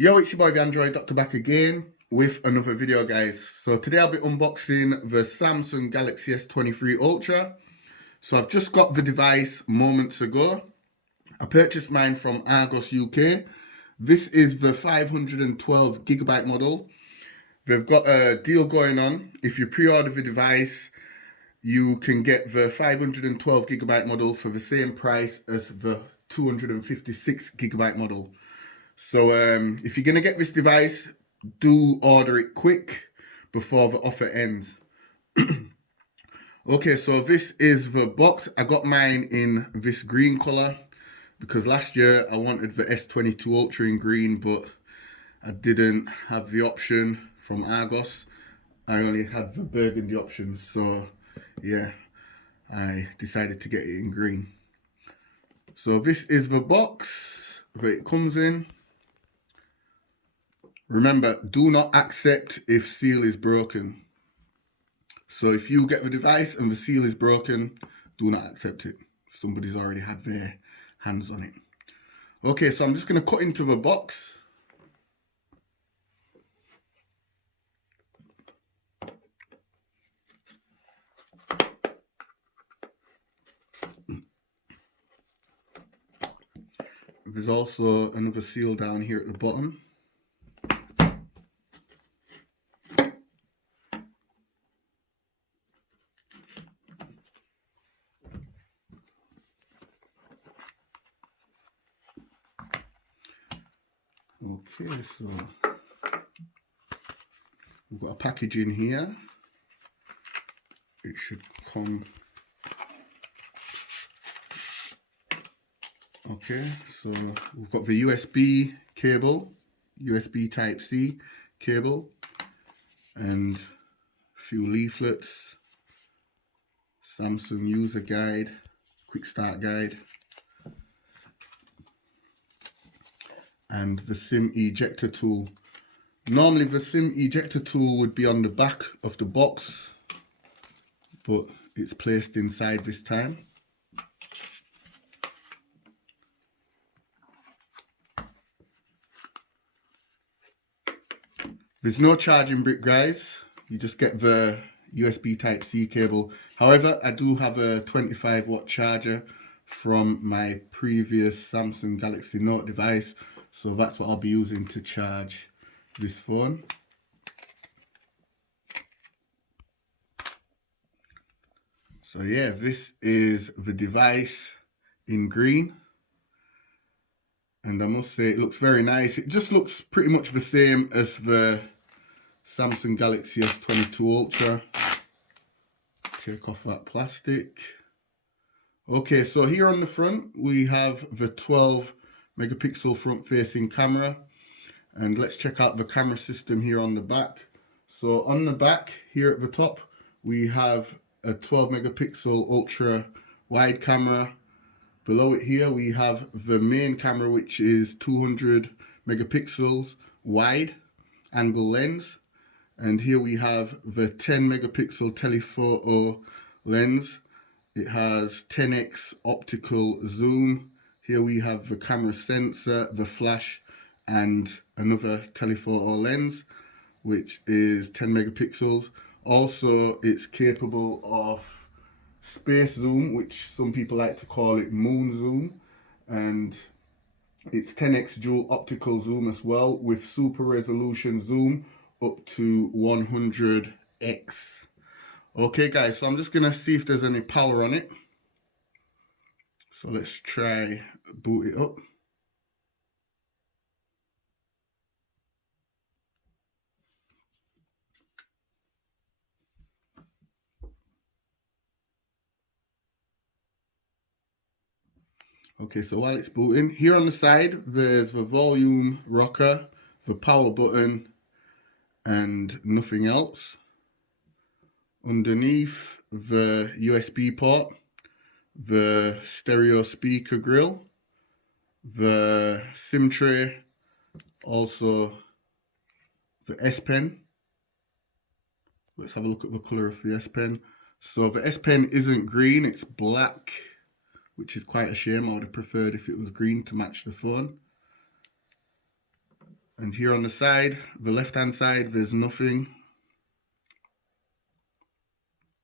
Yo, it's your boy the Android Doctor back again with another video, guys. So today I'll be unboxing the Samsung Galaxy S23 Ultra. So I've just got the device moments ago. I purchased mine from Argos UK. This is the 512GB model. They've got a deal going on. If you pre-order the device, you can get the 512GB model for the same price as the 256GB model. So if you're going to get this device, do order it quick before the offer ends. Okay, so this is the box. I got mine in this green color because last year I wanted the S22 Ultra in green, but I didn't have the option from Argos. I only had the burgundy option, so yeah, I decided to get it in green. So this is the box that it comes in. Remember, do not accept if seal is broken. So if you get the device and the seal is broken, do not accept it. Somebody's already had their hands on it. Okay, so I'm just going to cut into the box. There's also another seal down here at the bottom. Okay, so we've got a package in here. It should come. Okay, so we've got the USB cable, USB Type C cable, and a few leaflets, Samsung user guide, quick start guide, and the SIM ejector tool. Normally the SIM ejector tool would be on the back of the box, but it's placed inside this time. There's no charging brick, guys. You just get the USB Type C cable. However, I do have a 25-watt charger from my previous Samsung Galaxy Note device, so that's what I'll be using to charge this phone. So yeah, this is the device in green. And I must say, it looks very nice. It just looks pretty much the same as the Samsung Galaxy S22 Ultra. Take off that plastic. Okay, so here on the front, we have the 12 megapixel front facing camera. And let's check out the camera system here on the back. So on the back, here at the top, we have a 12 megapixel ultra wide camera. Below it here, we have the main camera, which is 200 megapixels wide angle lens. And here we have the 10 megapixel telephoto lens. It has 10x optical zoom. Here we have the camera sensor, the flash, and another telephoto lens, which is 10 megapixels. Also, it's capable of space zoom, which some people like to call it moon zoom, and it's 10x dual optical zoom as well, with super resolution zoom up to 100x. Okay guys, so I'm just gonna see if there's any power on it. So let's try boot it up. Okay, so while it's booting, here on the side, there's the volume rocker, the power button, and nothing else. Underneath, the USB port, the stereo speaker grill, the SIM tray, also the S Pen. Let's have a look at the color of the S Pen. So the S Pen isn't green, it's black, which is quite a shame. I would have preferred if it was green to match the phone. And here on the side, the left hand side, there's nothing.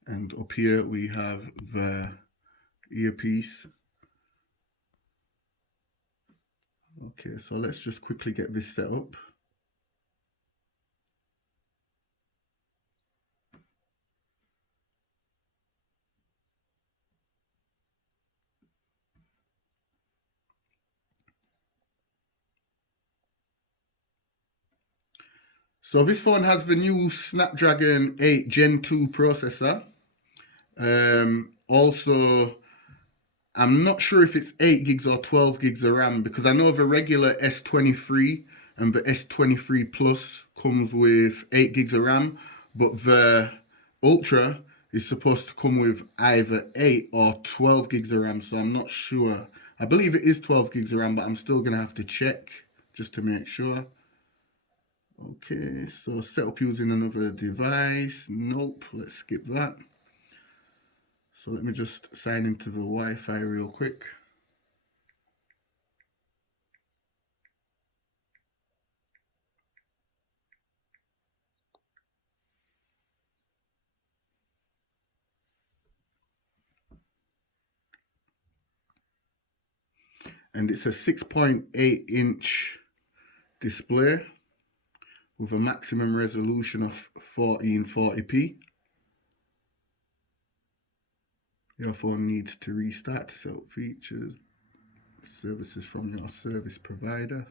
And up here we have the earpiece. Okay, so let's just quickly get this set up. So this phone has the new Snapdragon 8 Gen 2 processor. Also, I'm not sure if it's 8 gigs or 12 gigs of RAM, because I know the regular S23 and the S23 Plus comes with 8 gigs of RAM, but the Ultra is supposed to come with either 8 or 12 gigs of RAM, so I'm not sure. I believe it is 12 gigs of RAM, but I'm still going to have to check just to make sure. Okay, so set up using another device. Nope, let's skip that. So let me just sign into the Wi-Fi real quick. And it's a 6.8 inch display with a maximum resolution of 1440p. Your phone needs to restart to set up features, services from your service provider.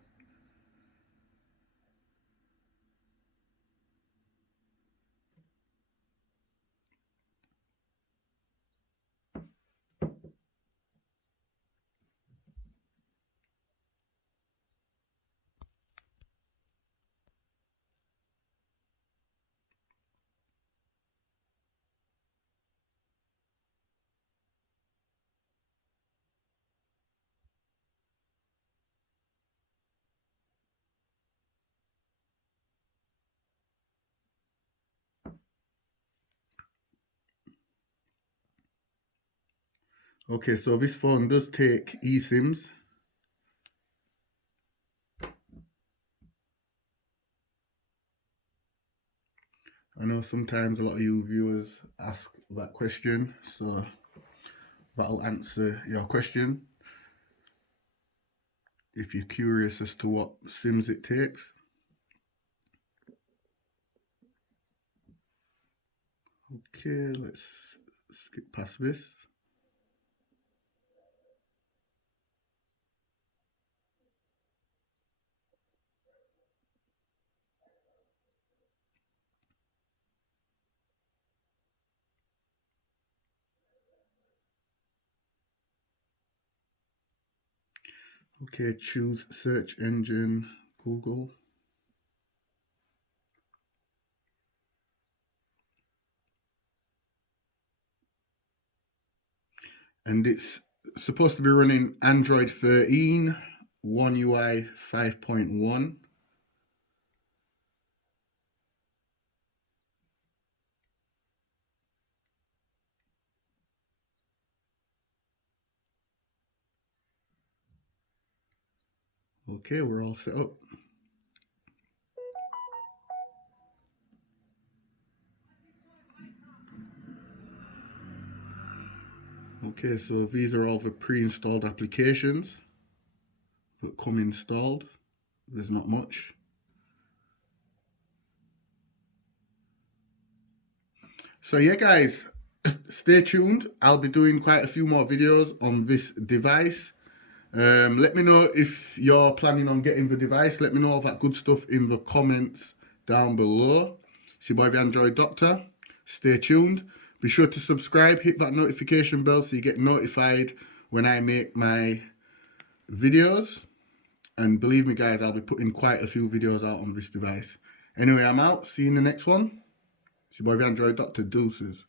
Okay, so this phone does take eSIMs. I know sometimes a lot of you viewers ask that question, so that'll answer your question if you're curious as to what SIMs it takes. Okay, let's skip past this. Okay, choose search engine, Google. And it's supposed to be running Android 13, One UI 5.1. Okay, we're all set up. Okay, so these are all the pre-installed applications that come installed. There's not much. So yeah, guys, stay tuned. I'll be doing quite a few more videos on this device. Let me know if you're planning on getting the device. Let me know all that good stuff in the comments down below. It's your boy, the Android Doctor. Stay tuned. Be sure to subscribe, hit that notification bell so you get notified when I make my videos. And believe me, guys, I'll be putting quite a few videos out on this device. Anyway, I'm out. See you in the next one. It's your boy, the Android Doctor. Deuces.